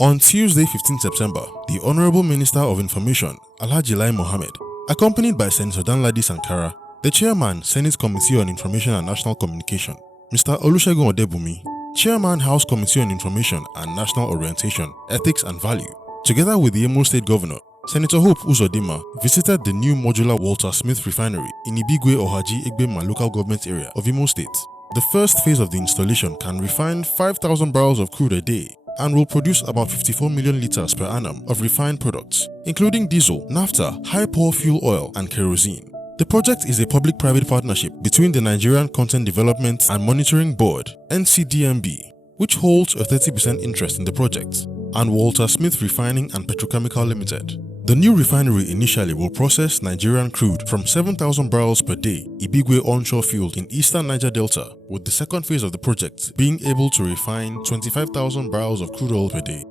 On Tuesday, 15 September, the Honorable Minister of Information, Alhaji Lai Mohammed, accompanied by Senator Danladi Sankara, the Chairman, Senate Committee on Information and National Communication, Mr. Olusegun Odebumi, Chairman, House Committee on Information and National Orientation, Ethics and Value, together with the Imo State Governor, Senator Hope Uzodinma, visited the new modular Waltersmith Refinery in Ibigwe Ohaji Egbema local government area of Imo State. The first phase of the installation can refine 5,000 barrels of crude a day and will produce about 54 million liters per annum of refined products, including diesel, naphtha, high-power fuel oil, and kerosene. The project is a public-private partnership between the Nigerian Content Development and Monitoring Board, NCDMB, which holds a 30% interest in the project, and Waltersmith Refining and Petrochemical Limited. The new refinery initially will process Nigerian crude from 7,000 barrels per day Ibigwe onshore field in eastern Niger Delta, with the second phase of the project being able to refine 25,000 barrels of crude oil per day.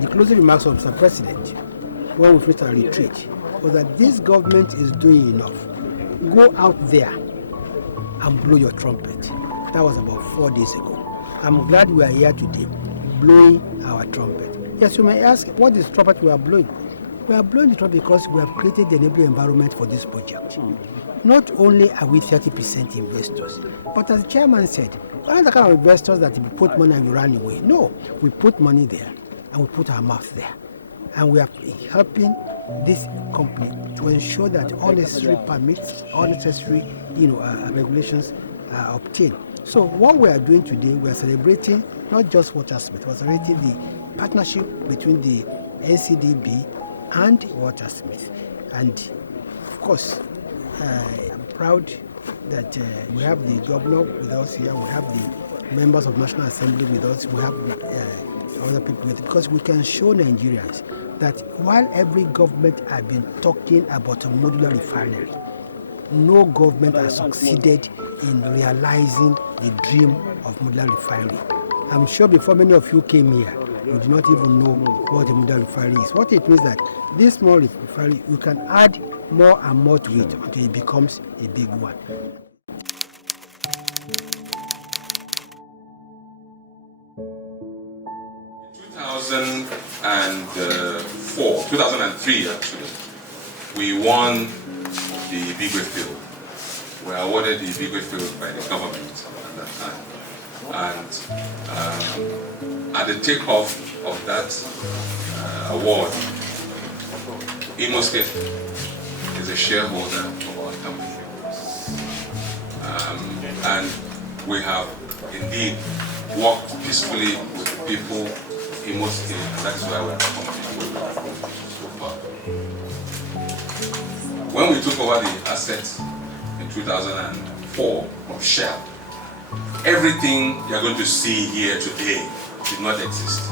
The closing remarks of Mr. President, when we finished our retreat, was that this government is doing enough. Go out there and blow your trumpet. That was about 4 days ago. I'm glad we are here today, blowing our trumpet. Yes, you may ask, what is trumpet we are blowing? We are blowing the trumpet because we have created the enabling environment for this project. Not only are we 30% investors, but as the chairman said, we're not the kind of investors that we put money and we run away. No, we put money there and we put our mouth there. And we are helping this company to ensure that all necessary permits, all necessary regulations are obtained. So what we are doing today, we are celebrating not just Waltersmith, we are celebrating the partnership between the NCDB and Waltersmith. And of course, I'm proud that we have the governor with us here, we have the members of National Assembly with us, we have other people with it, because we can show Nigerians that while every government has been talking about a modular refinery, no government has succeeded in realizing the dream of modular refinery. I'm sure before many of you came here, you do not even know what a modular refinery is. What it means that this small refinery, you can add more and more to it until it becomes a big one. In 2003 actually, we won the Ibigwe field. We were awarded the Ibigwe field by the government at that time. And at the takeoff of that award, Imo State is a shareholder of our company. And we have indeed worked peacefully with the people of Imo State, and that's why we're comfortable so far. When we took over the assets in 2004 from Shell, everything you're going to see here today did not exist.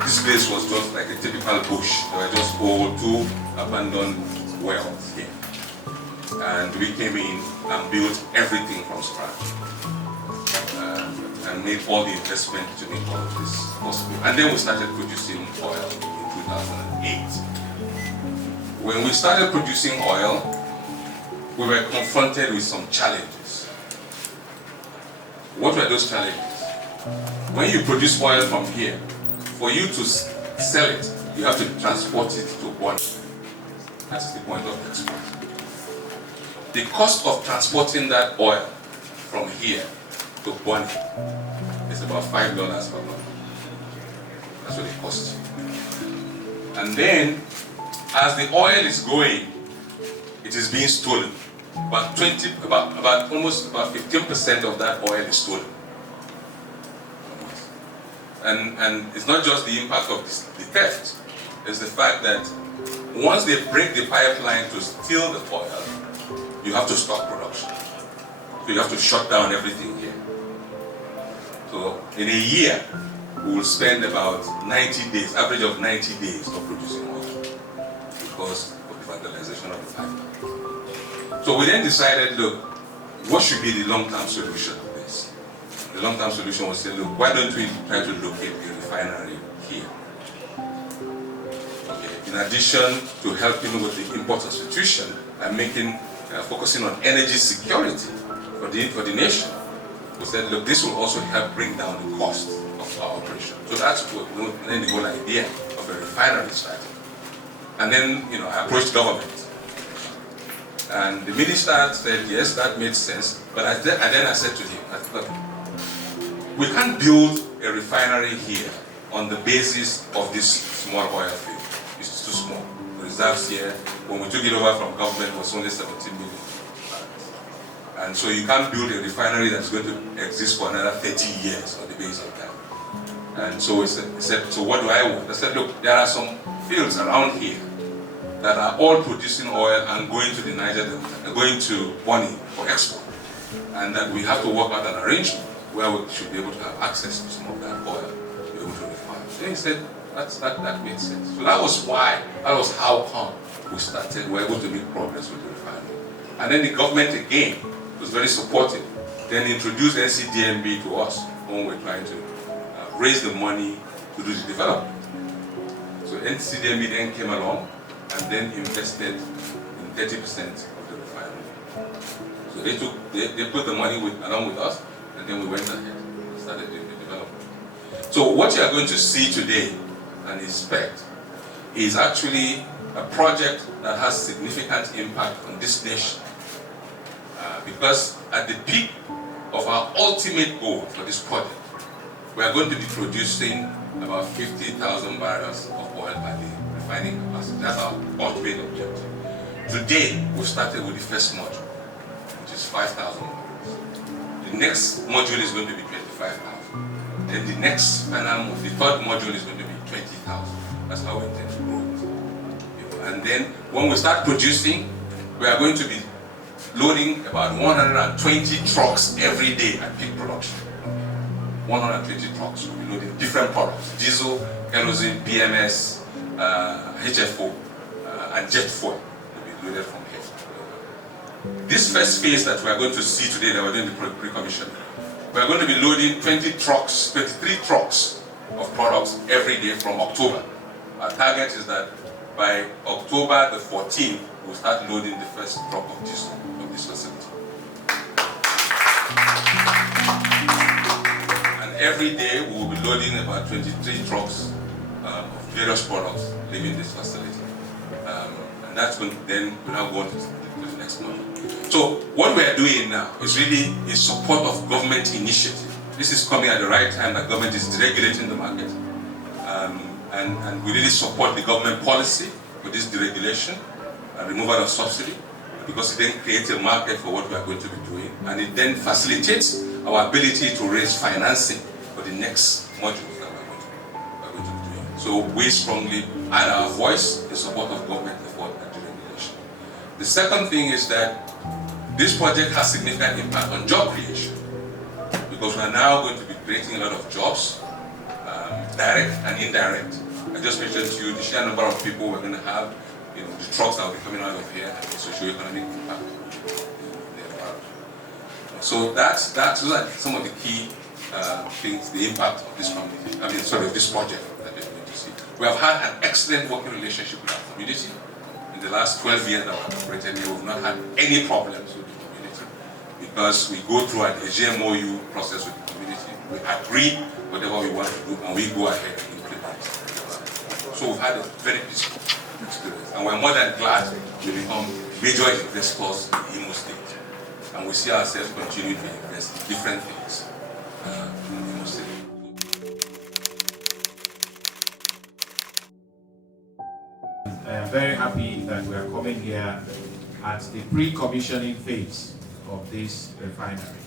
This place was just like a typical bush. There were just two abandoned wells here. And we came in and built everything from scratch. And made all the investment to make all of this possible. And then we started producing oil in 2008. When we started producing oil, we were confronted with some challenges. What were those challenges? When you produce oil from here, for you to sell it, you have to transport it to Bonn. That is the point of export. The cost of transporting that oil from here to Bonn is about $5 per month. That's what it costs you. And then, as the oil is going, it is being stolen. Almost about 15% of that oil is stolen. And it's not just the impact of the theft, it's the fact that once they break the pipeline to steal the oil, you have to stop production. So you have to shut down everything here. So in a year, we will spend about 90 days, average of 90 days of producing oil because of the vandalization of the pipeline. So we then decided, look, what should be the long-term solution to this? The long-term solution was to say, look, why don't we try to locate a refinery here? Okay. In addition to helping with the import substitution and focusing on energy security, for the nation. We said, look, this will also help bring down the cost of our operation. So that's then the whole idea of a refinery started. And then, I approached government. And the minister said, yes, that made sense. But and then I said to him, look, we can't build a refinery here on the basis of this small oil field. It's too small. The reserves here, when we took it over from government, was only 17 million. And so you can't build a refinery that's going to exist for another 30 years on the basis of that. And so he said, so what do I want? I said, look, there are some fields around here that are all producing oil and going to the Niger Delta, going to Bonny for export. And that we have to work out an arrangement where we should be able to have access to some of that oil to be able to refine. Then he said, that made sense. So that was how come we were able to make progress with the refinery. And then the government again was very supportive. Then introduced NCDMB to us when we were trying to raise the money to do the development. So NCDMB then came along and then invested in 30% of the refinery. So they put the money along with us, and then we went ahead and started doing the development. So what you are going to see today and inspect is actually a project that has significant impact on this nation. Because at the peak of our ultimate goal for this project, we are going to be producing about 50,000 barrels of oil per day, refining capacity. That's our ultimate objective. Today, we started with the first module, which is 5,000 barrels. The next module is going to be 25,000. Then the next final module, the third module is going to be 20,000. That's how we intend to grow it. And then when we start producing, we are going to be loading about 120 trucks every day at peak production. 120 trucks will be loading different products: diesel, kerosene, PMS, HFO, and jet fuel will be loaded from here. This first phase that we are going to see today, that we're doing the pre-commission, we are going to be loading 23 trucks of products every day from October. Our target is that by October the 14th, we'll start loading the first truck of diesel of this facility. And every day we will be loading about 23 trucks of various products leaving this facility. And that's going to then we're now going to the next module. So what we are doing now is really in support of government initiative. This is coming at the right time that government is deregulating the market. And we really support the government policy for this deregulation and removal of subsidy, because it then creates a market for what we are going to be doing, and it then facilitates our ability to raise financing for the next modules that we're going to be doing. So we strongly add our voice in support of government effort and deregulation. The second thing is that this project has significant impact on job creation, because we are now going to be creating a lot of jobs, direct and indirect. I just mentioned to you the sheer number of people we're going to have, the trucks that will be coming out of here, and the socio-economic impact on the environment. So those are some of the key things, the impact of this community. Of this project that we're going to see. We have had an excellent working relationship with our community. In the last 12 years that we've operated here, we've not had any problems with the community, because we go through a GMOU process with the community. We agree whatever we want to do, and we go ahead and implement it. So we've had a very peaceful experience, and we're more than glad to become major investors in Imo State, and we see ourselves continue to invest in different things in Imo State. I am very happy that we are coming here at the pre-commissioning phase of this refinery.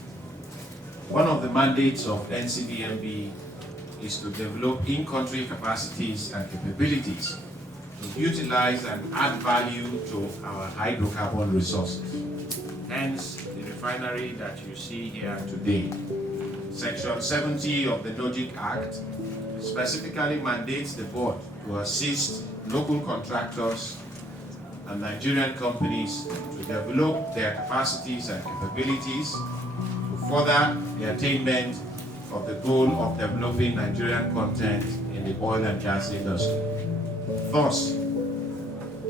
One of the mandates of NCDMB is to develop in-country capacities and capabilities to utilize and add value to our hydrocarbon resources. Hence, the refinery that you see here today. Section 70 of the NOGIC Act specifically mandates the board to assist local contractors and Nigerian companies to develop their capacities and capabilities to further the attainment of the goal of developing Nigerian content in the oil and gas industry. Thus,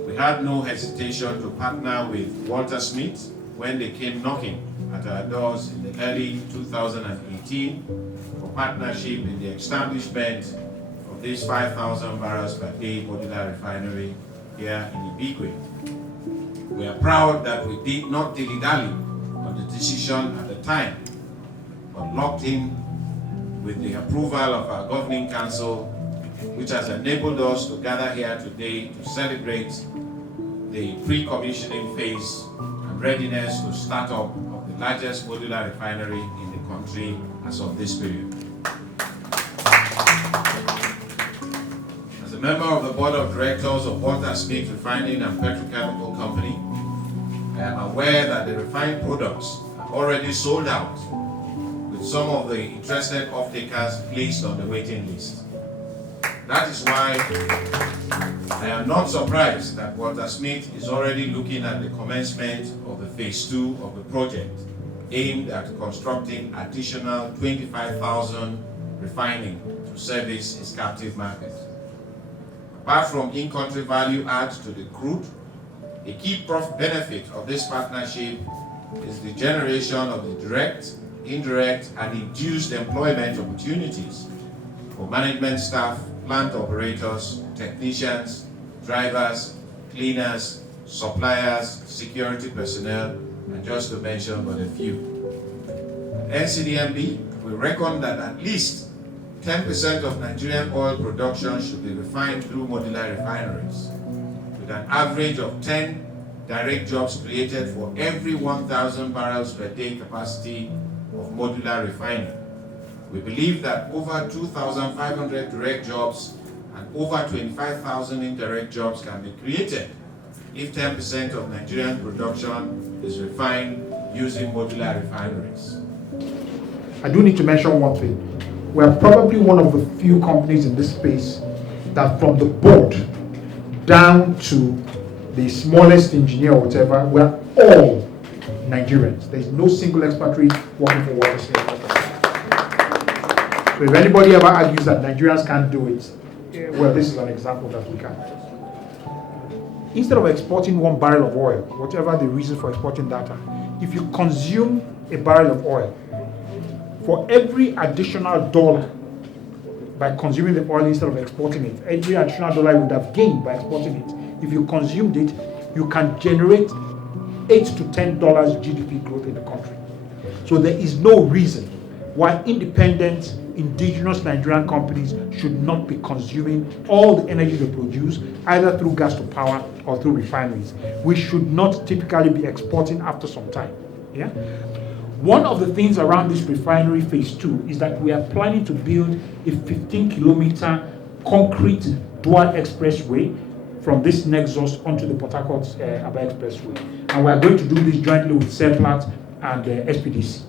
we had no hesitation to partner with Waltersmith when they came knocking at our doors in the early 2018 for partnership in the establishment of this 5,000 barrels per day modular refinery here in Ibigwe. We are proud that we did not dilly-dally on the decision at the time, but locked in with the approval of our governing council, which has enabled us to gather here today to celebrate the pre-commissioning phase and readiness to start up of the largest modular refinery in the country as of this period. As a member of the board of directors of Waltersmith Refining and Petrochemical Company, I am aware that the refined products are already sold out, with some of the interested off-takers placed on the waiting list. That is why I am not surprised that Waltersmith is already looking at the commencement of the phase 2 of the project, aimed at constructing additional 25,000 refining to service its captive market. Apart from in-country value add to the crude, a key benefit of this partnership is the generation of the direct, indirect, and induced employment opportunities for management staff, plant operators, technicians, drivers, cleaners, suppliers, security personnel, and just to mention but a few. At NCDMB, we reckon that at least 10% of Nigerian oil production should be refined through modular refineries, with an average of 10 direct jobs created for every 1,000 barrels per day capacity of modular refining. We believe that over 2,500 direct jobs and over 25,000 indirect jobs can be created if 10% of Nigerian production is refined using modular refineries. I do need to mention one thing. We are probably one of the few companies in this space that from the board down to the smallest engineer or whatever, we are all Nigerians. There is no single expatriate working for Waltersmith. So if anybody ever argues that Nigerians can't do it, well, this is an example that we can. Instead of exporting 1 barrel of oil, whatever the reason for exporting that, if you consume a barrel of oil, for every additional dollar by consuming the oil instead of exporting it, every additional dollar you would have gained by exporting it, if you consumed it, you can generate $8 to $10 GDP growth in the country. So there is no reason why independent, indigenous Nigerian companies should not be consuming all the energy they produce, either through gas to power or through refineries. We should not typically be exporting after some time. Yeah? One of the things around this refinery phase 2 is that we are planning to build a 15-kilometer concrete dual expressway from this nexus onto the Port Harcourt Aba Expressway. And we are going to do this jointly with CERPLAT and SPDC.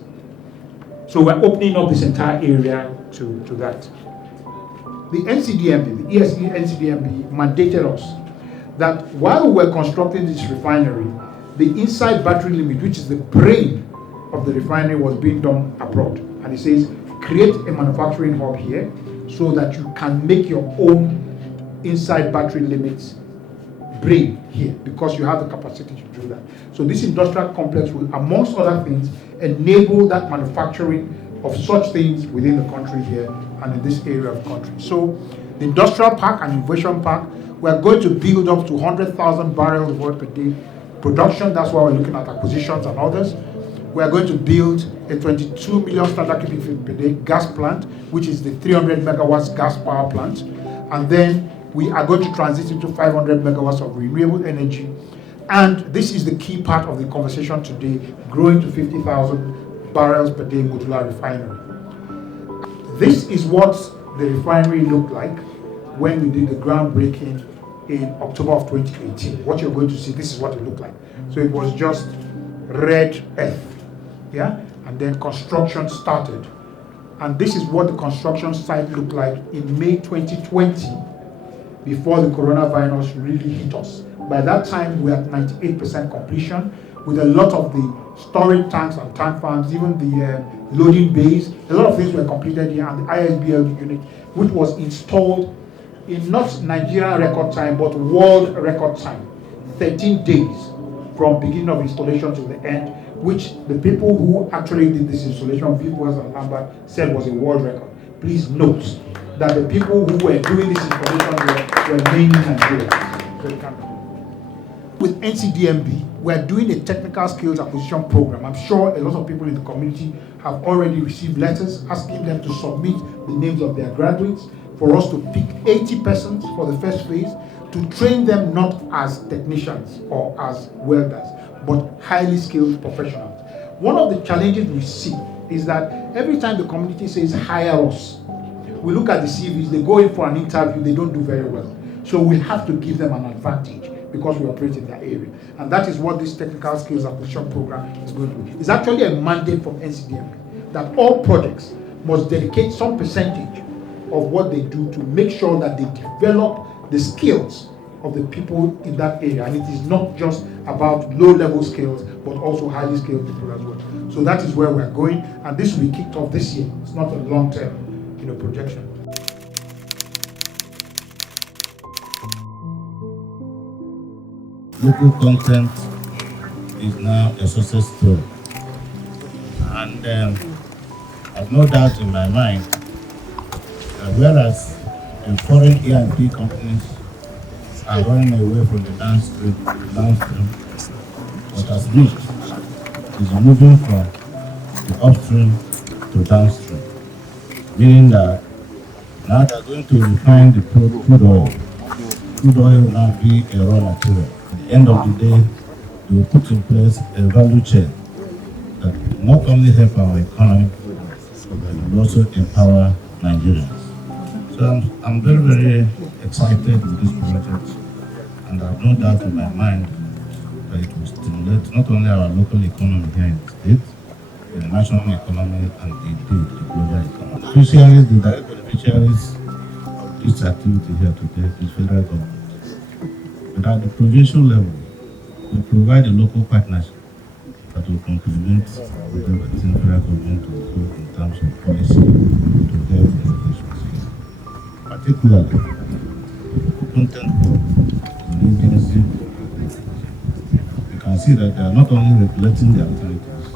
So we're opening up this entire area to that. The NCDMB, the ESE NCDMB mandated us that while we were constructing this refinery, the inside battery limit, which is the brain of the refinery, was being done abroad. And it says, create a manufacturing hub here so that you can make your own inside battery limits brain here, because you have the capacity to do that. So this industrial complex will, amongst other things, enable that manufacturing of such things within the country here and in this area of the country. So the industrial park and innovation park, we are going to build up to 100,000 barrels of oil per day production. That's why we're looking at acquisitions and others. We are going to build a 22 million standard cubic feet per day gas plant, which is the 300 megawatts gas power plant. And then we are going to transition to 500 megawatts of renewable energy. And this is the key part of the conversation today, growing to 50,000 barrels per day modular refinery. This is what the refinery looked like when we did the groundbreaking in October of 2018. What you're going to see, this is what it looked like. So it was just red earth, yeah? And then construction started. And this is what the construction site looked like in May 2020, before the coronavirus really hit us. By that time, we were at 98% completion, with a lot of the storage tanks and tank farms, even the loading bays. A lot of things were completed here, and the ISBL unit, which was installed in not Nigerian record time, but world record time, 13 days from beginning of installation to the end, which the people who actually did this installation, Viewers and Lambert, said was a world record. Please note that the people who were doing this installation were mainly Nigerians. With NCDMB, we're doing a technical skills acquisition program. I'm sure a lot of people in the community have already received letters asking them to submit the names of their graduates for us to pick 80 persons for the first phase to train them not as technicians or as welders, but highly skilled professionals. One of the challenges we see is that every time the community says hire us, we look at the CVs, they go in for an interview, they don't do very well. So we have to give them an advantage because we operate in that area. And that is what this technical skills acquisition program is going to do. It's actually a mandate from NCDMB that all projects must dedicate some percentage of what they do to make sure that they develop the skills of the people in that area. And it is not just about low-level skills, but also highly skilled people as well. So that is where we're going, and this will be kicked off this year. It's not a long-term, projection. Local content is now a success story. And I've no doubt in my mind that whereas the foreign E&P companies are running away from the downstream, Waltersmith is moving from the upstream to downstream, meaning that now they're going to refine the crude oil. Crude oil will now be a raw material. At the end of the day, they will put in place a value chain that will not only help our economy, but will also empower Nigerians. So I'm very, very excited with this project, and I have no doubt in my mind that it will stimulate not only our local economy here in the state, the national economy, and indeed the global economy. Beneficiaries, the direct beneficiaries of this activity here today is federal government. But at the provincial level, we provide a local partnership that will complement whatever the federal government will do in terms of policy to help beneficiaries here. Particularly, content for the agency, you can see that they are not only regulating the activities,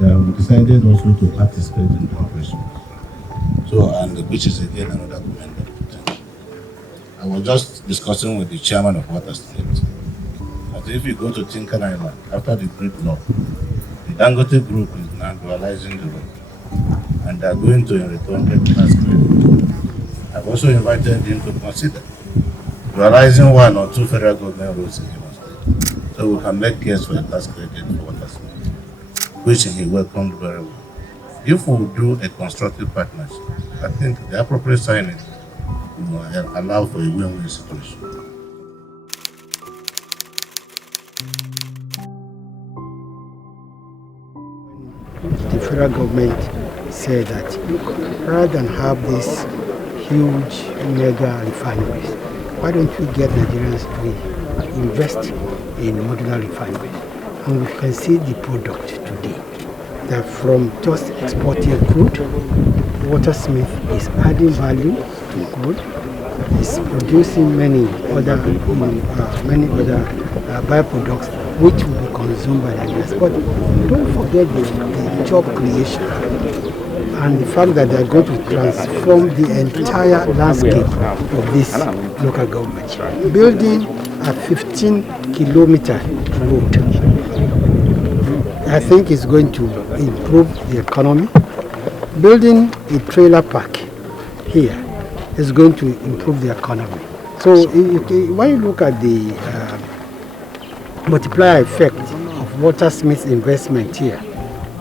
they have decided also to participate in the operations. So, and which is again another commendable potential. I was just discussing with the chairman of Waltersmith that if you go to Tinker Island after the Great Law, the Dangote Group is now dualizing the road, and they are going to in return get tax credit. I've also invited him to consider dualizing one or two federal government roads in Imo State, so we can make case for a tax credit for Waltersmith, which he welcomed very well. If we do a constructive partnership, I think the appropriate signing will allow for a win-win situation. The federal government said that rather than have these huge mega refineries, why don't we get Nigerians to invest in modular refineries? And we can see the product today. That from just exporting crude, Waltersmith is adding value to crude, is producing many other byproducts which will be consumed by Nigerians. But don't forget the job creation and the fact that they are going to transform the entire landscape of this local government. Building a 15-kilometer road, I think is going to improve the economy. Building a trailer park here is going to improve the economy. So when you look at the multiplier effect of Waltersmith's investment here,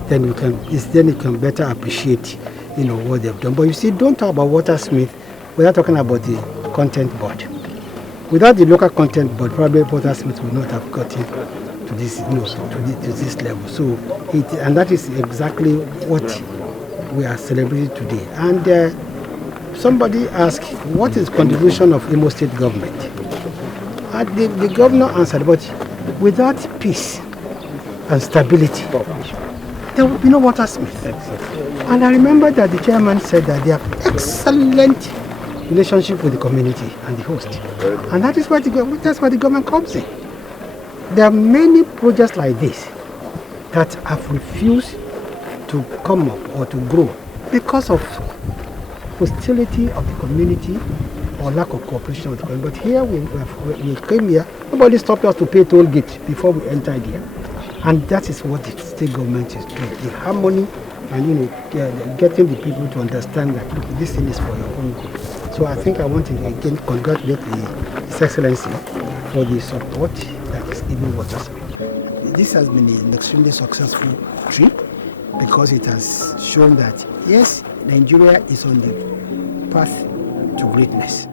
then you can better appreciate what they've done. But you see, don't talk about Waltersmith without talking about the content board. Without the local content board, probably Waltersmith would not have gotten to this, to this level. So, and that is exactly what we are celebrating today. And somebody asked, what is the contribution of Imo State government? And the governor answered, but without peace and stability, there will be no Waltersmith. And I remember that the chairman said that they have excellent relationship with the community and the host. And that is why that's why the government comes in. There are many projects like this that have refused to come up or to grow because of hostility of the community or lack of cooperation with the community. But here we came here, nobody stopped us to pay toll gate before we entered here. And that is what the state government is doing. The harmony and getting the people to understand that look, this thing is for your own good. So I think I want to again congratulate His Excellency for the support that is given Waltersmith. This has been an extremely successful trip because it has shown that yes, Nigeria is on the path to greatness.